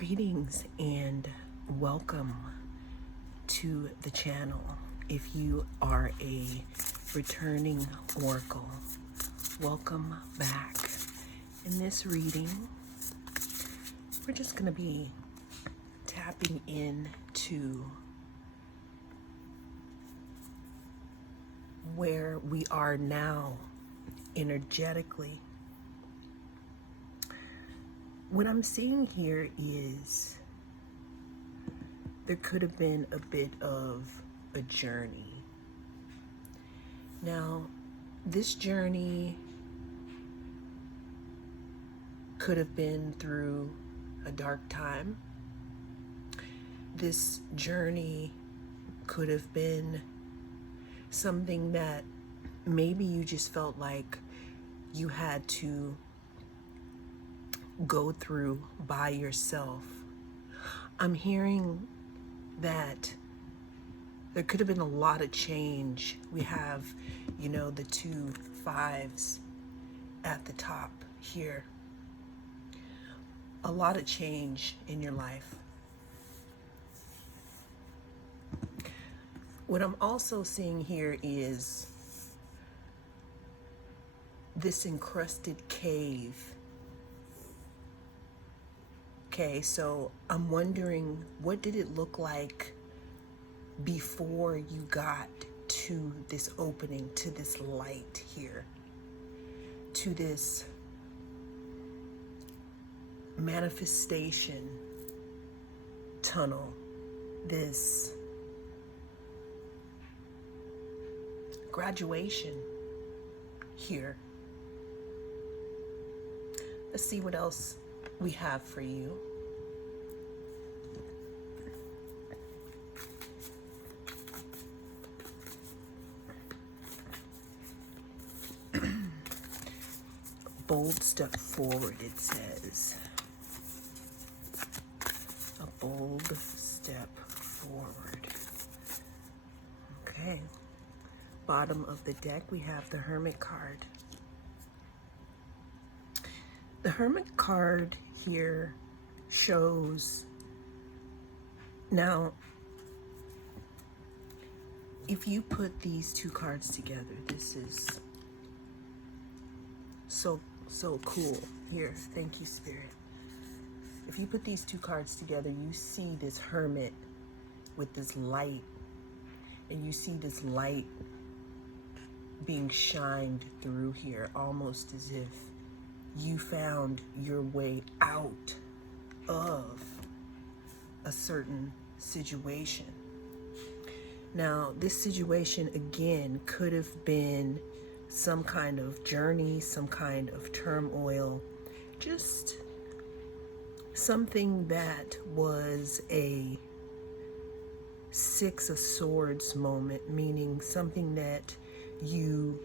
Greetings and welcome to the channel. If you are a returning oracle, welcome back. In this reading, we're just going to be tapping into where we are now energetically. What I'm seeing here is there could have been a bit of a journey. Now, this journey could have been through a dark time. This journey could have been something that maybe you just felt like you had to go through by yourself. I'm hearing that there could have been a lot of change. We have, the 2 5s at the top here. A lot of change in your life. What I'm also seeing here is this encrusted cave. Okay, so I'm wondering, what did it look like before you got to this opening, to this light here, to this manifestation tunnel, this graduation here? Let's see what else we have for you. Bold step forward, it says. A bold step forward. Okay. Bottom of the deck, we have the Hermit card. The Hermit card here shows, now, if you put these 2 cards together, this is so cool. Here, thank you, Spirit. If you put these 2 cards together, you see this Hermit with this light, and you see this light being shined through here, almost as if you found your way out of a certain situation. Now, this situation, again, could have been some kind of journey, some kind of turmoil, just something that was a 6 of Swords moment, meaning something that you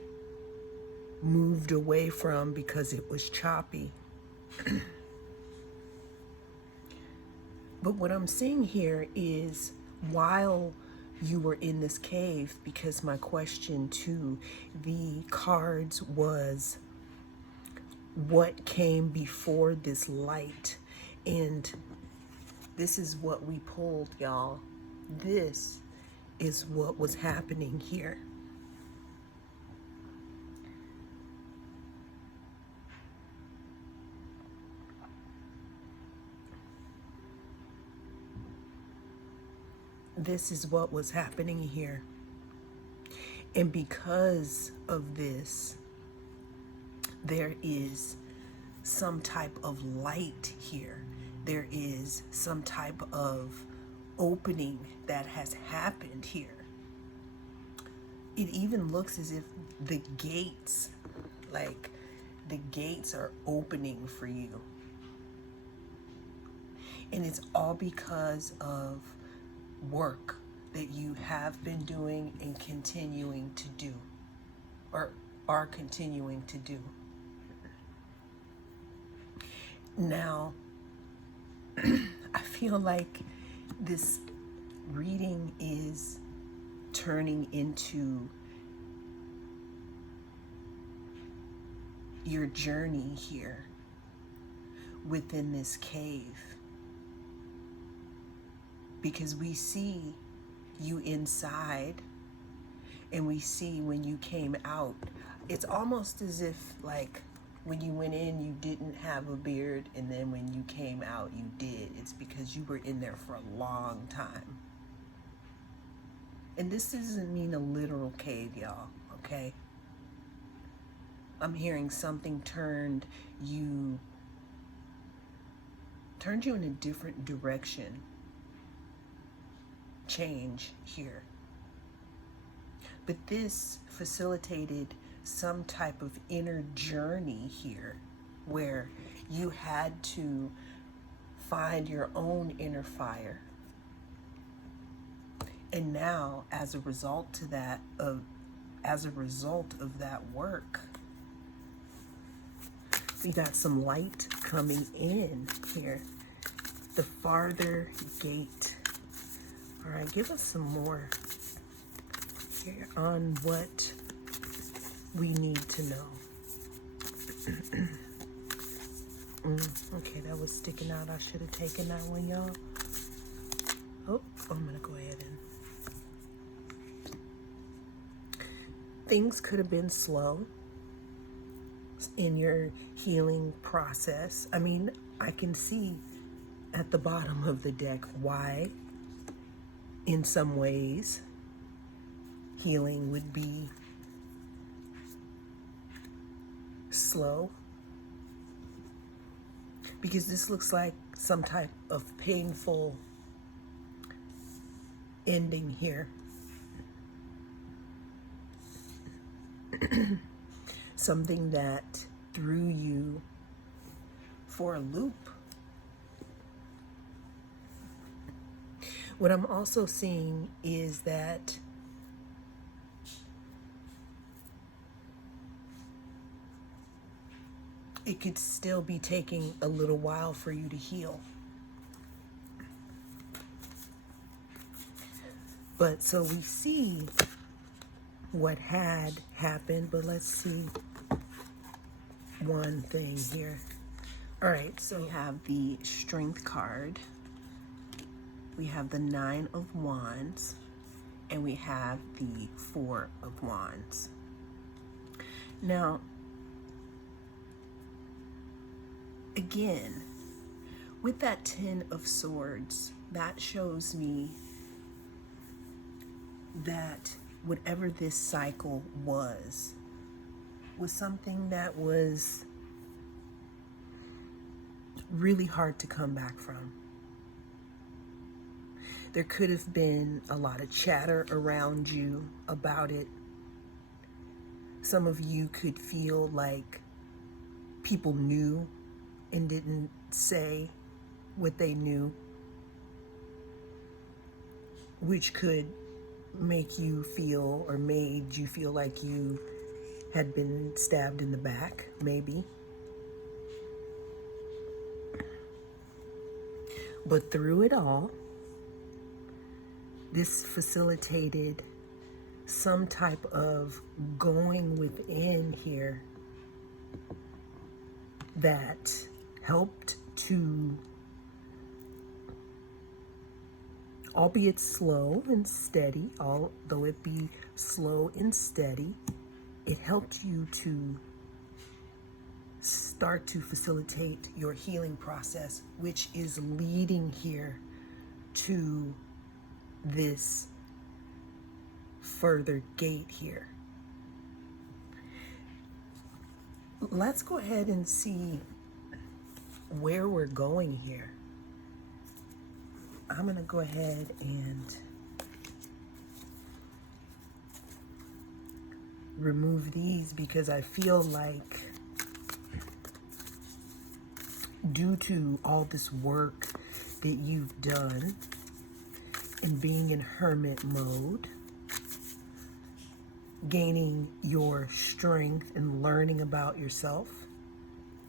moved away from because it was choppy. But what I'm seeing here is, while you were in this cave, because my question to the cards was, what came before this light? And this is what we pulled, y'all. This is what was happening here. This is what was happening here. And because of this, there is some type of light here. There is some type of opening that has happened here. It even looks as if the gates, like the gates are opening for you. And it's all because of work that you have been doing and continuing to do, or are continuing to do. Now, I feel like this reading is turning into your journey here within this cave. because we see you inside and we see when you came out. It's almost as if like when you went in you didn't have a beard, and then when you came out you did. It's because you were in there for a long time. And this doesn't mean a literal cave, y'all, okay? I'm hearing something turned you in a different direction. Change here. But this facilitated some type of inner journey here where you had to find your own inner fire. And now, as a result of that work, we got some light coming in here. The farther gate. All right, give us some more here on what we need to know. Okay, that was sticking out. I should have taken that one, y'all. Oh, I'm gonna go ahead and. Things could have been slow in your healing process. I mean, I can see at the bottom of the deck why, in some ways, healing would be slow. Because this looks like some type of painful ending here. Something that threw you for a loop. What I'm also seeing is that it could still be taking a little while for you to heal. But so we see what had happened, but let's see one thing here. All right, so we have the Strength card, we have the 9 of Wands, and we have the 4 of Wands. Now, again, with that 10 of Swords, that shows me that whatever this cycle was something that was really hard to come back from. There could have been a lot of chatter around you about it. Some of you could feel like people knew and didn't say what they knew, which could make you feel, or made you feel like you had been stabbed in the back, maybe. But through it all, this facilitated some type of going within here that helped to, albeit slow and steady, although it be slow and steady, it helped you to start to facilitate your healing process, which is leading here to this further gate here. Let's go ahead and see where we're going here. I'm going to go ahead and remove these because I feel like due to all this work that you've done and being in hermit mode, gaining your strength and learning about yourself,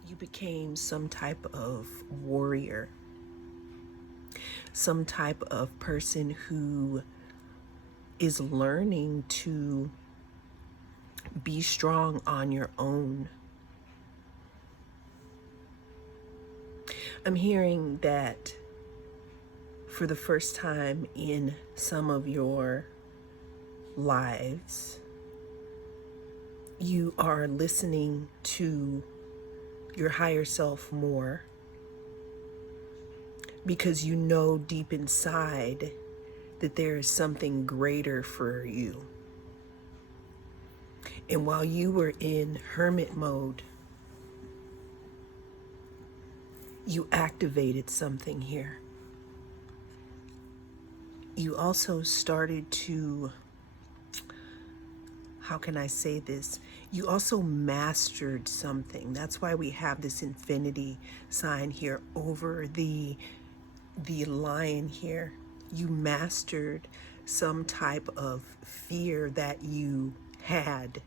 you became some type of warrior, some type of person who is learning to be strong on your own. I'm hearing that for the first time in some of your lives, you are listening to your higher self more because you know deep inside that there is something greater for you. And while you were in hermit mode, you activated something here. You also started to, how can I say this? You also mastered something. That's why we have this infinity sign here over the lion here. You mastered some type of fear that you had.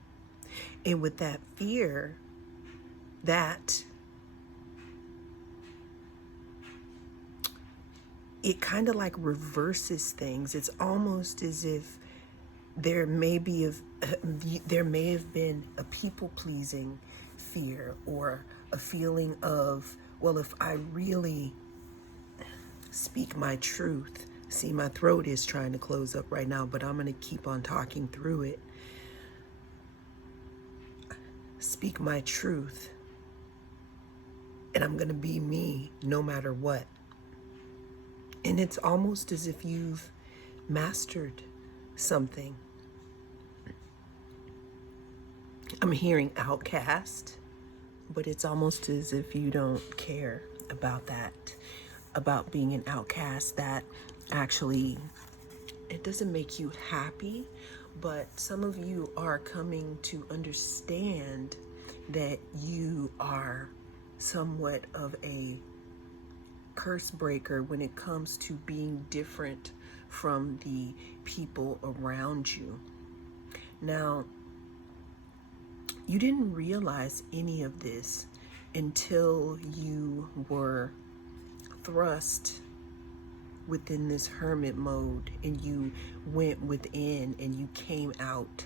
And with that fear, that it kind of like reverses things. It's almost as if there may have been a people-pleasing fear, or a feeling of, well, if I really speak my truth, see, my throat is trying to close up right now, but I'm going to keep on talking through it. Speak my truth, and I'm going to be me no matter what. And it's almost as if you've mastered something. I'm hearing outcast, but it's almost as if you don't care about that, about being an outcast. That actually, it doesn't make you happy, but some of you are coming to understand that you are somewhat of a curse breaker when it comes to being different from the people around you. Now, you didn't realize any of this until you were thrust within this hermit mode, and you went within and you came out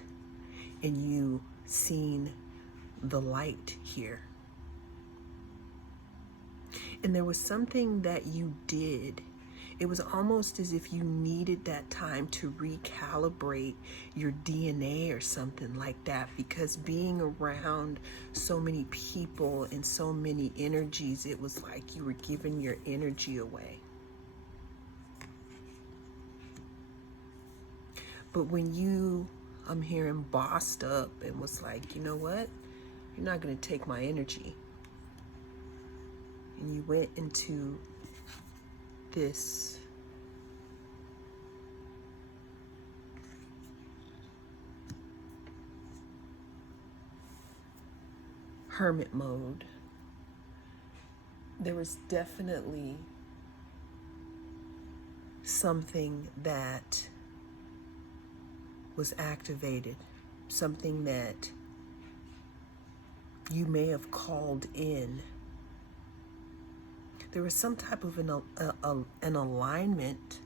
and you seen the light here. And there was something that you did. It was almost as if you needed that time to recalibrate your DNA or something like that, because being around so many people and so many energies, it was like you were giving your energy away. But when you, I'm hearing, bossed up and was like, you know what? You're not going to take my energy. And you went into this hermit mode. There was definitely something that was activated, something that you may have called in. There was some type of an alignment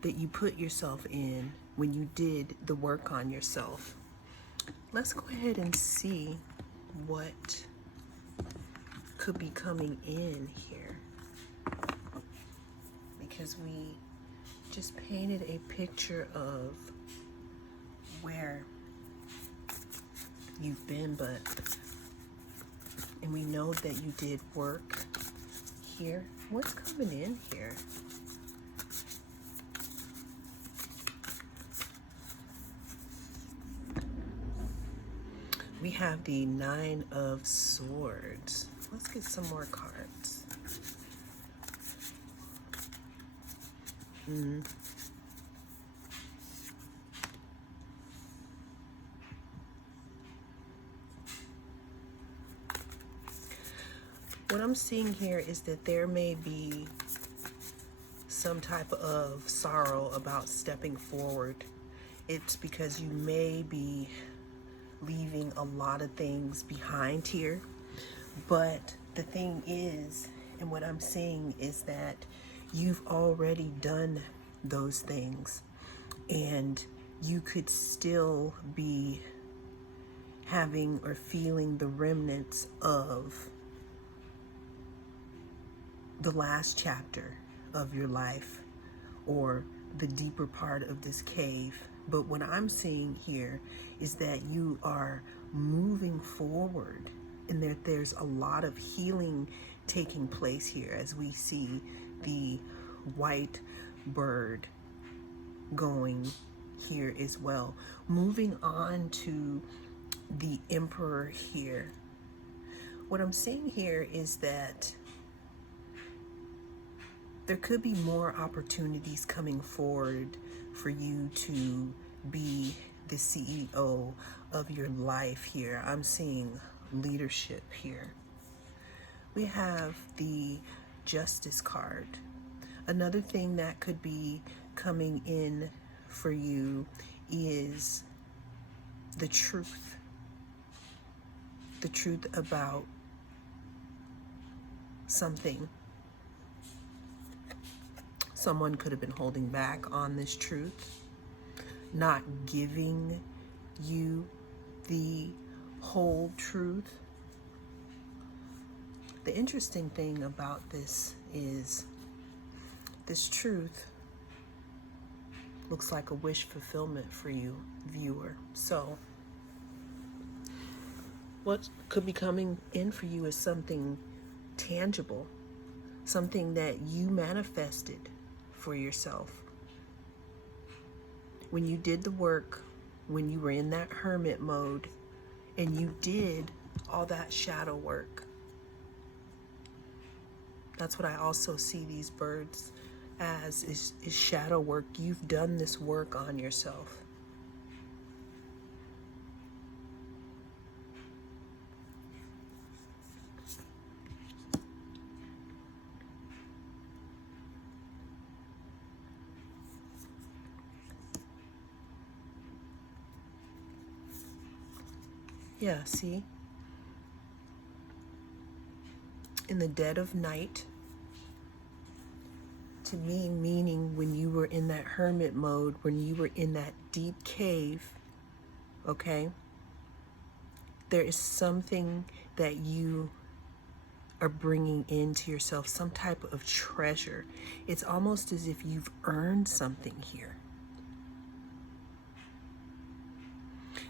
that you put yourself in when you did the work on yourself. Let's go ahead and see what could be coming in here, because we just painted a picture of where you've been, and we know that you did work here. What's coming in here? We have the Nine of Swords. Let's get some more cards. What I'm seeing here is that there may be some type of sorrow about stepping forward. It's because you may be leaving a lot of things behind here. But the thing is, and what I'm seeing is that you've already done those things, and you could still be having or feeling the remnants of the last chapter of your life. or the deeper part of this cave. But what I'm seeing here is that you are moving forward, and there's a lot of healing taking place here as we see the white bird going here as well. Moving on to the Emperor here. What I'm seeing here is that there could be more opportunities coming forward for you to be the CEO of your life here. I'm seeing leadership here. We have the Justice card. Another thing that could be coming in for you is the truth. The truth about something. Someone could have been holding back on this truth, not giving you the whole truth. The interesting thing about this is this truth looks like a wish fulfillment for you, viewer. So what could be coming in for you is something tangible, something that you manifested for yourself. When you did the work, when you were in that hermit mode, and you did all that shadow work. That's what I also see these birds as, is shadow work. You've done this work on yourself. Yeah, see? In the dead of night, to me, meaning when you were in that hermit mode, when you were in that deep cave, okay? There is something that you are bringing into yourself, some type of treasure. It's almost as if you've earned something here.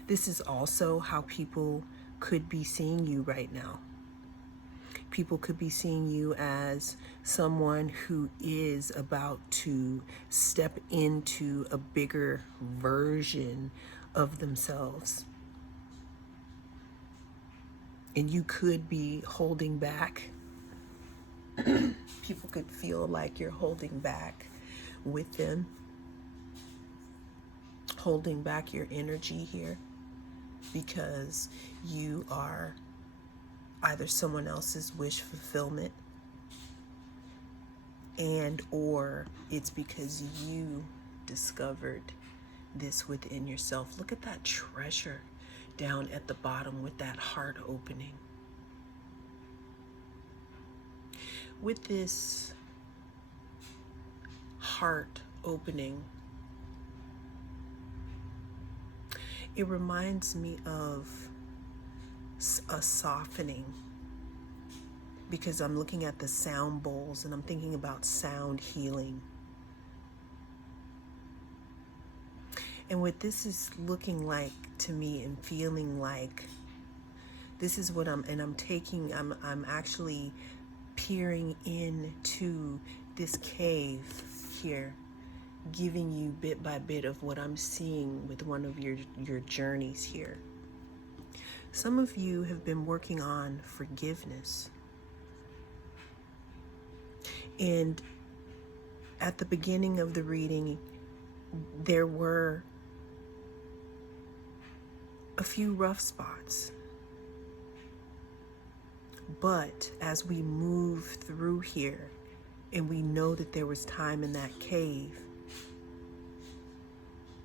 This is also how people could be seeing you right now. People could be seeing you as someone who is about to step into a bigger version of themselves. And you could be holding back. People could feel like you're holding back with them, holding back your energy here, because you are either someone else's wish fulfillment, and or it's because you discovered this within yourself. Look at that treasure down at the bottom with that heart opening. With this heart opening, it reminds me of a softening, because I'm looking at the sound bowls and I'm thinking about sound healing. And what this is looking like to me and feeling like, this is what I'm actually peering into this cave here, giving you bit by bit of what I'm seeing with one of your journeys here. Some of you have been working on forgiveness. And at the beginning of the reading, there were a few rough spots. But as we move through here, and we know that there was time in that cave,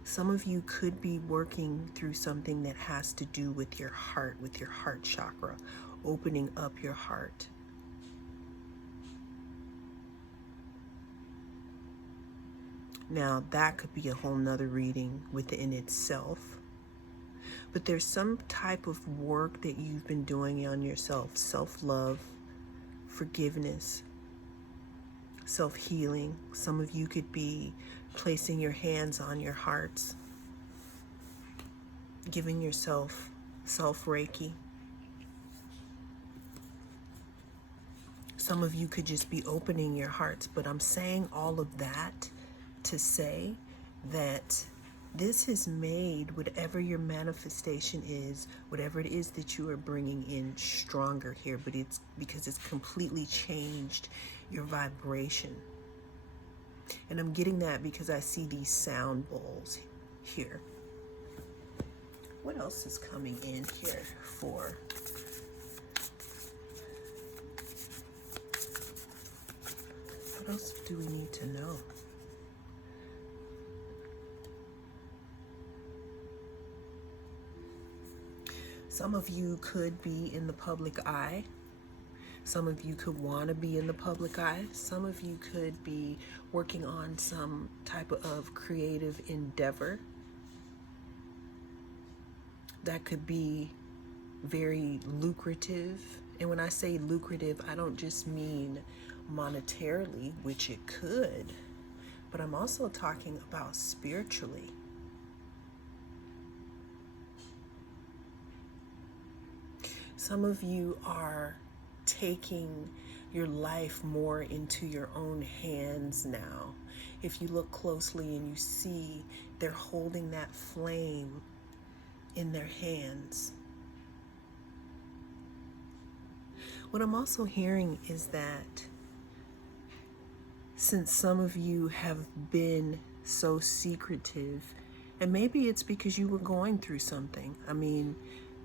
some of you could be working through something that has to do with your heart chakra, opening up your heart. Now, that could be a whole nother reading within itself. But there's some type of work that you've been doing on yourself, self-love, forgiveness, self-healing. Some of you could be placing your hands on your hearts, giving yourself self-Reiki. Some of you could just be opening your hearts, but I'm saying all of that to say that this has made whatever your manifestation is, whatever it is that you are bringing in, stronger here, but it's because it's completely changed your vibration. And I'm getting that because I see these sound bowls here. What else is coming in here for? What else do we need to know? Some of you could be in the public eye. Some of you could want to be in the public eye. Some of you could be working on some type of creative endeavor that could be very lucrative. And when I say lucrative, I don't just mean monetarily, which it could, but I'm also talking about spiritually. Some of you are taking your life more into your own hands now. If you look closely and you see they're holding that flame in their hands. What I'm also hearing is that since some of you have been so secretive, and maybe it's because you were going through something. I mean,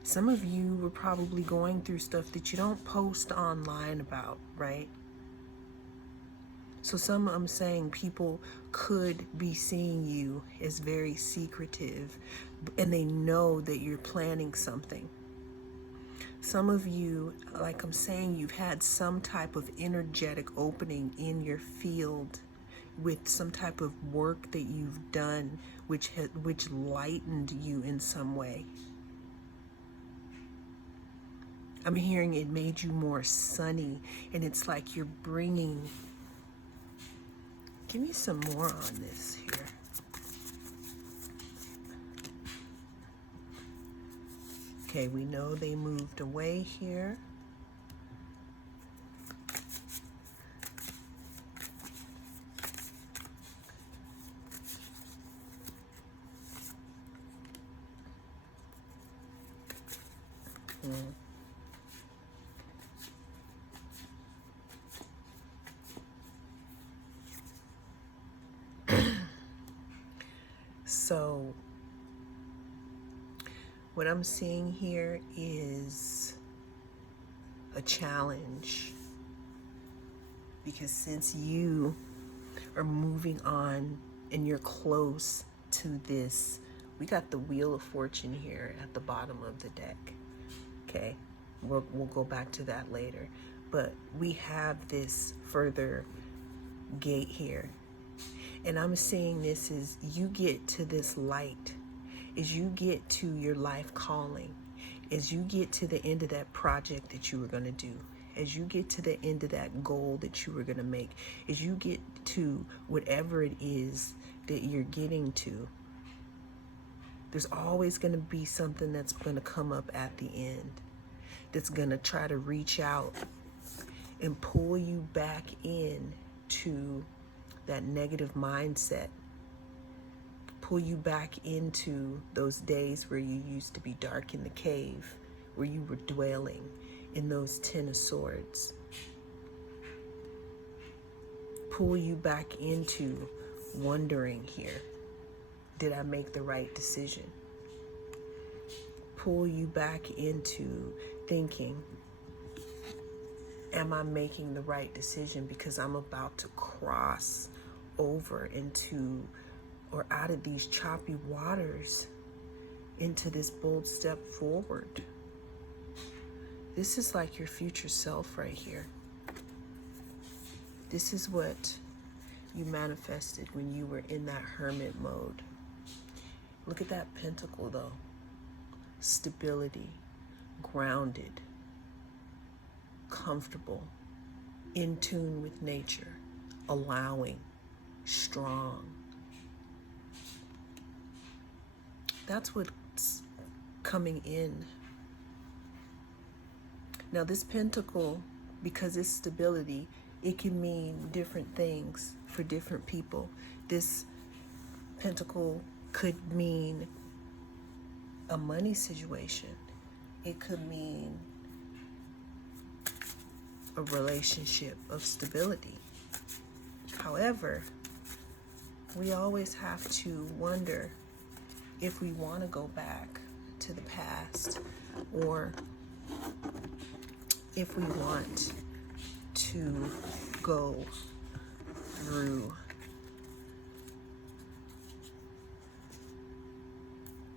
some of you were probably going through stuff that you don't post online about, right? So I'm saying people could be seeing you as very secretive, and they know that you're planning something. Some of you, like I'm saying, you've had some type of energetic opening in your field with some type of work that you've done, which lightened you in some way. I'm hearing it made you more sunny, and it's like you're bringing. Give me some more on this here. Okay, we know they moved away here. So what I'm seeing here is a challenge, because since you are moving on and you're close to this, we got the Wheel of Fortune here at the bottom of the deck. Okay, we'll go back to that later, but we have this further gate here. And I'm seeing this as you get to this light, as you get to your life calling, as you get to the end of that project that you were going to do, as you get to the end of that goal that you were going to make, as you get to whatever it is that you're getting to, there's always going to be something that's going to come up at the end that's going to try to reach out and pull you back in to that negative mindset, pull you back into those days where you used to be dark in the cave, where you were dwelling in those 10 of Swords. Pull you back into wondering here, did I make the right decision? Pull you back into thinking, am I making the right decision? Because I'm about to cross over into, or out of these choppy waters into this bold step forward. This is like your future self right here. This is what you manifested when you were in that hermit mode. Look at that pentacle though. Stability, grounded, comfortable, in tune with nature, allowing, strong. That's what's coming in. Now this pentacle, because it's stability, it can mean different things for different people. This pentacle could mean a money situation. It could mean a relationship of stability. However, we always have to wonder if we want to go back to the past, or if we want to go through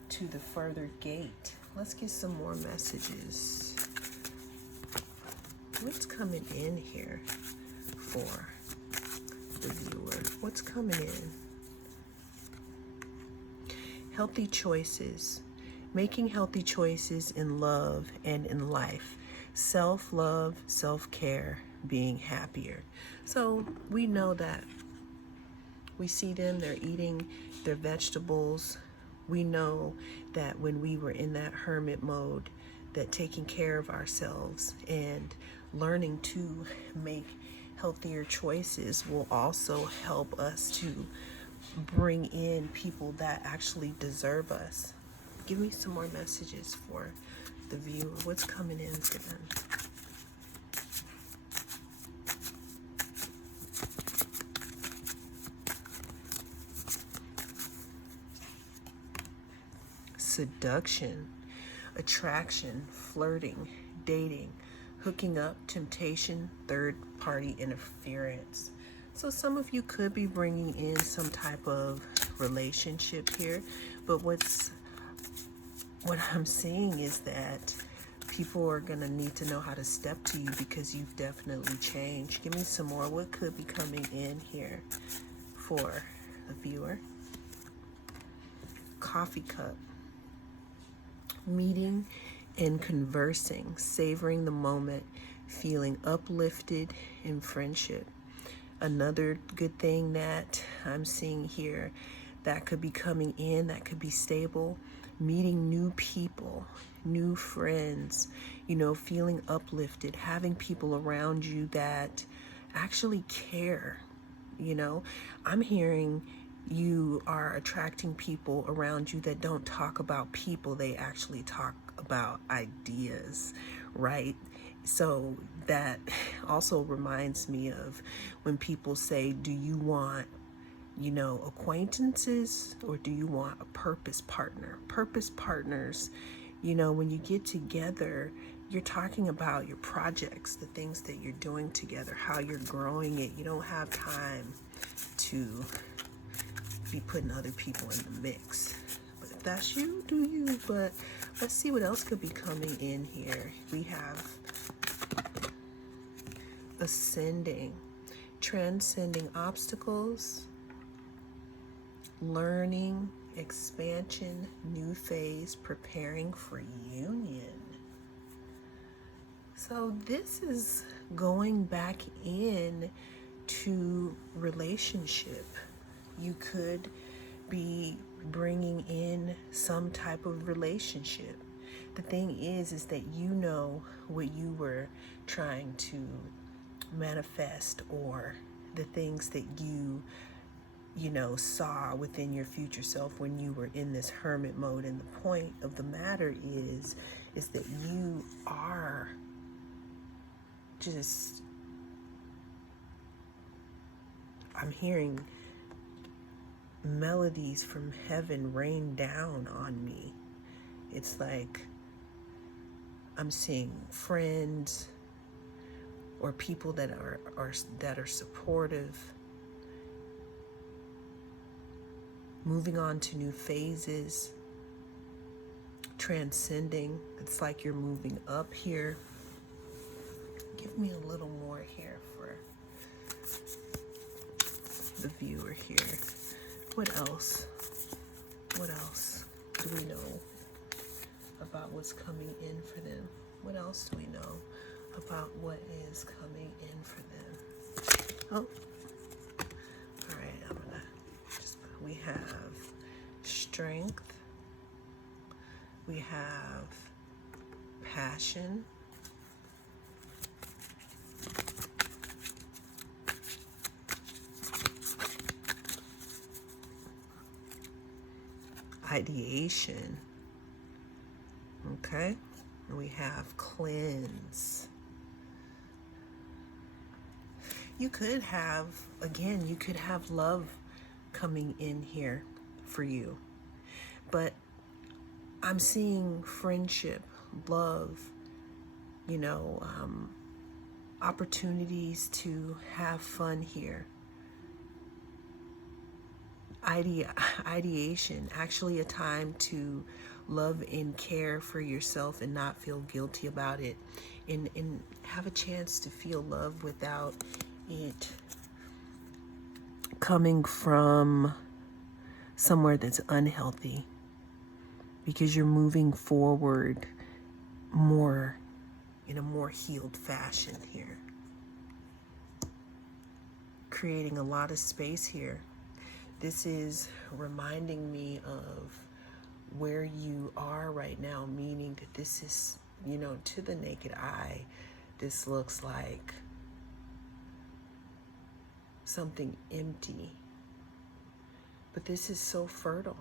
to the further gate. Let's get some more messages. What's coming in here for the viewer? What's coming in? Healthy choices. Making healthy choices in love and in life. Self-love, self-care, being happier. So we know that. We see them, they're eating their vegetables. We know that when we were in that hermit mode, that taking care of ourselves and learning to make healthier choices will also help us to bring in people that actually deserve us. Give me some more messages for the viewer. What's coming in for them? Seduction, attraction, flirting, dating, hooking up, temptation, third-party interference. So some of you could be bringing in some type of relationship here, but what I'm seeing is that people are going to need to know how to step to you because you've definitely changed. Give me some more. What could be coming in here for a viewer? Coffee cup. Meeting and conversing, savoring the moment, feeling uplifted in friendship. Another good thing that I'm seeing here that could be coming in, that could be stable, meeting new people, new friends, you know, feeling uplifted, having people around you that actually care. You know, I'm hearing you are attracting people around you that don't talk about people, they actually talk about ideas, right? So that also reminds me of when people say, do you want, you know, acquaintances, or do you want a purpose partner? Purpose partners, you know, when you get together, you're talking about your projects, the things that you're doing together, how you're growing it. You don't have time to be putting other people in the mix. But if that's you, do you. But let's see what else could be coming in here. We have ascending, transcending obstacles, learning, expansion, new phase, preparing for union. So this is going back in to relationship. You could be bringing in some type of relationship. The thing is that you know what you were trying to manifest, or the things that you know, saw within your future self when you were in this hermit mode. And the point of the matter is that you are just, I'm hearing melodies from heaven rain down on me. It's like I'm seeing friends or people that are supportive, moving on to new phases, transcending. It's like you're moving up here. Give me a little more here for the viewer here. What else? What else do we know about what's coming in for them? What else do we know about what is coming in for them? Oh, We have strength. We have passion. Ideation. Okay. And we have cleanse. You could have, again, you could have love coming in here for you. But I'm seeing friendship, love, you know, opportunities to have fun here. Ideation, actually a time to love and care for yourself and not feel guilty about it, and have a chance to feel love without it coming from somewhere that's unhealthy, because you're moving forward more in a more healed fashion here, creating a lot of space here. This is reminding me of where you are right now, meaning that this is, you know, to the naked eye, this looks like something empty. But this is so fertile.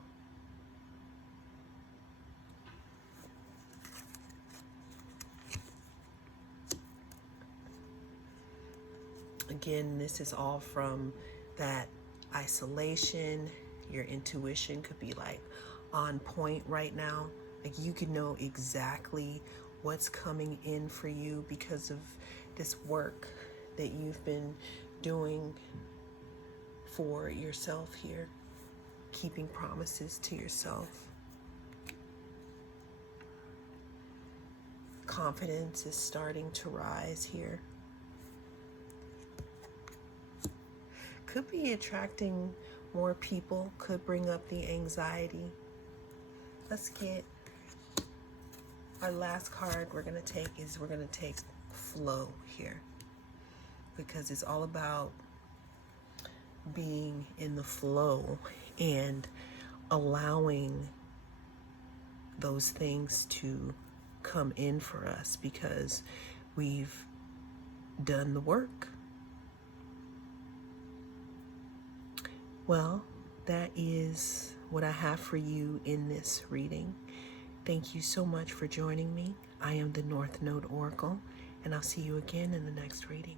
Again, this is all from that isolation. Your intuition could be like on point right now. Like you could know exactly what's coming in for you because of this work that you've been doing for yourself here, keeping promises to yourself. Confidence is starting to rise here. Could be attracting more people, could bring up the anxiety. Let's get our last card we're going to take flow here, because it's all about being in the flow and allowing those things to come in for us because we've done the work. Well, that is what I have for you in this reading. Thank you so much for joining me. I am the North Node Oracle, and I'll see you again in the next reading.